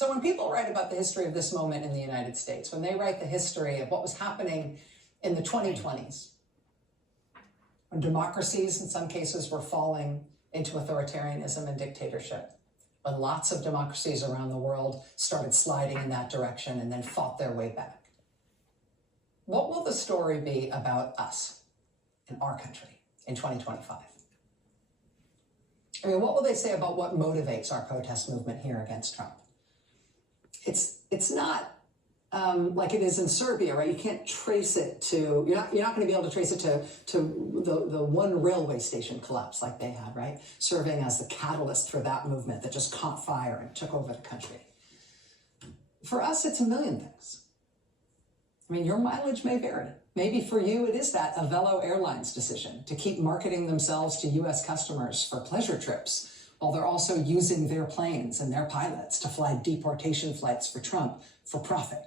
So when people write about the history of this moment in the United States, when they write the history of what was happening in the 2020s, when democracies in some cases were falling into authoritarianism and dictatorship, when lots of democracies around the world started sliding in that direction and then fought their way back, what will the story be about us in our country in 2025? I mean, what will they say about what motivates our protest movement here against Trump? It's not like it is in Serbia, right? You can't trace it to, you're not going to be able to trace it to the one railway station collapse like they had, right? Serving as the catalyst for that movement that just caught fire and took over the country. For us, it's a million things. I mean, your mileage may vary. Maybe for you, it is that Avelo Airlines decision to keep marketing themselves to US customers for pleasure trips, while they're also using their planes and their pilots to fly deportation flights for Trump for profit.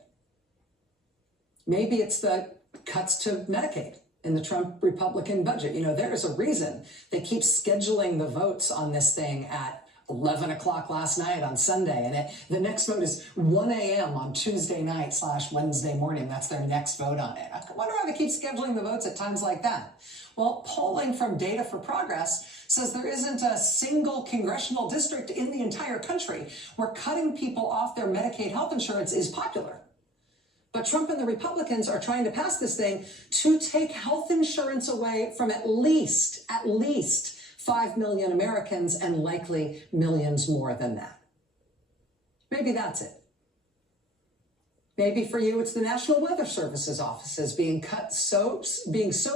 Maybe it's the cuts to Medicaid in the Trump Republican budget. You know, there is a reason they keep scheduling the votes on this thing at 11 o'clock last night on Sunday, and the next vote is 1 a.m. on Tuesday night / Wednesday morning. That's their next vote on it. I wonder how they keep scheduling the votes at times like that. Well, polling from Data for Progress says there isn't a single congressional district in the entire country where cutting people off their Medicaid health insurance is popular. But Trump and the Republicans are trying to pass this thing to take health insurance away from at least 5 million Americans, and likely millions more than that. Maybe that's it. Maybe for you, it's the National Weather Service's offices being so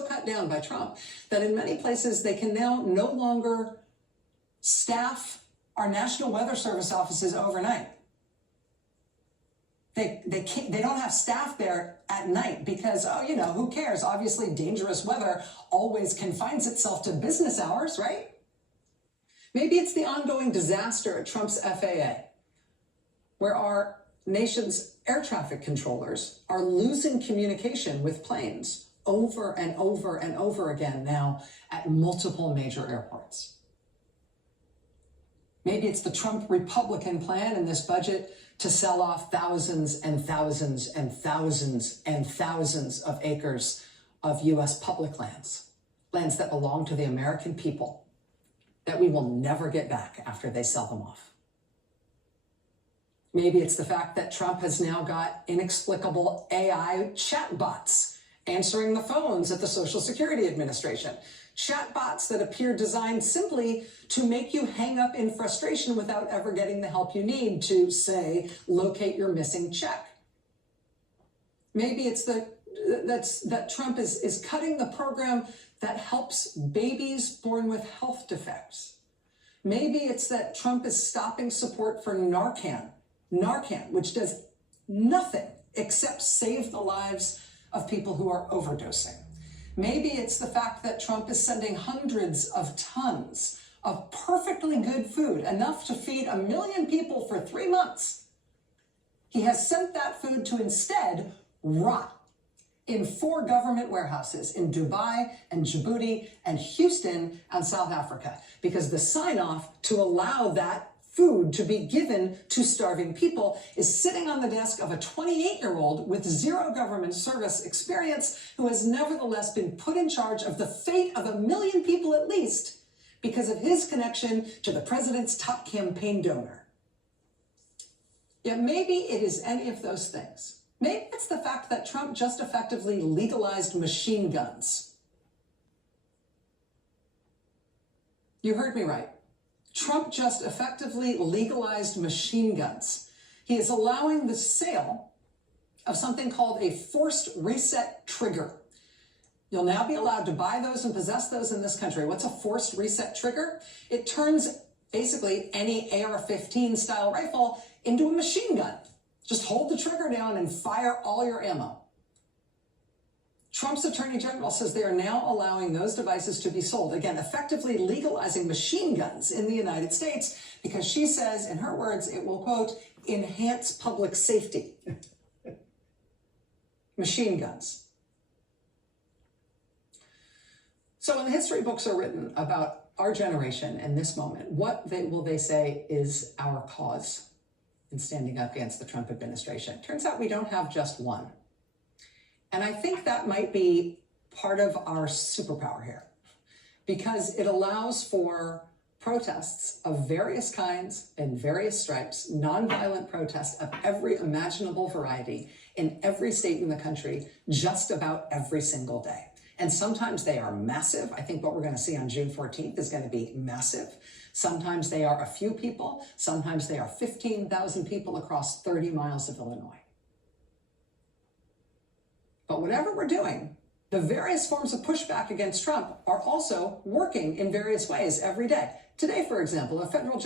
cut down by Trump that in many places they can now no longer staff our National Weather Service offices overnight. They don't have staff there at night because, oh, you know, who cares? Obviously, dangerous weather always confines itself to business hours, right? Maybe it's the ongoing disaster at Trump's FAA, where our nation's air traffic controllers are losing communication with planes over and over and over again now at multiple major airports. Maybe it's the Trump Republican plan in this budget to sell off thousands and thousands and thousands and thousands of acres of U.S. public lands that belong to the American people that we will never get back after they sell them off. Maybe it's the fact that Trump has now got inexplicable AI chatbots answering the phones at the Social Security Administration. Chatbots that appear designed simply to make you hang up in frustration without ever getting the help you need to, say, locate your missing check. Maybe it's that Trump is cutting the program that helps babies born with health defects. Maybe it's that Trump is stopping support for Narcan, which does nothing except save the lives of people who are overdosing. Maybe it's the fact that Trump is sending hundreds of tons of perfectly good food, enough to feed 1 million people for 3 months. He has sent that food to instead rot in 4 government warehouses in Dubai and Djibouti and Houston and South Africa, because the sign-off to allow that food to be given to starving people is sitting on the desk of a 28-year-old with 0 government service experience who has nevertheless been put in charge of the fate of 1 million people at least because of his connection to the president's top campaign donor. Yet maybe it is any of those things. Maybe it's the fact that Trump just effectively legalized machine guns. You heard me right. Trump just effectively legalized machine guns. He is allowing the sale of something called a forced reset trigger. You'll now be allowed to buy those and possess those in this country. What's a forced reset trigger? It turns basically any AR-15 style rifle into a machine gun. Just hold the trigger down and fire all your ammo. Trump's Attorney General says they are now allowing those devices to be sold, again, effectively legalizing machine guns in the United States, because she says, in her words, it will, quote, enhance public safety. Machine guns. So when the history books are written about our generation and this moment, what will they say is our cause? in standing up against the Trump administration. Turns out we don't have just one. And I think that might be part of our superpower here, because it allows for protests of various kinds and various stripes, nonviolent protests of every imaginable variety in every state in the country, just about every single day. And sometimes they are massive. I think what we're going to see on June 14th is going to be massive. Sometimes they are a few people. Sometimes they are 15,000 people across 30 miles of Illinois. But whatever we're doing, the various forms of pushback against Trump are also working in various ways every day. Today, for example, a federal judge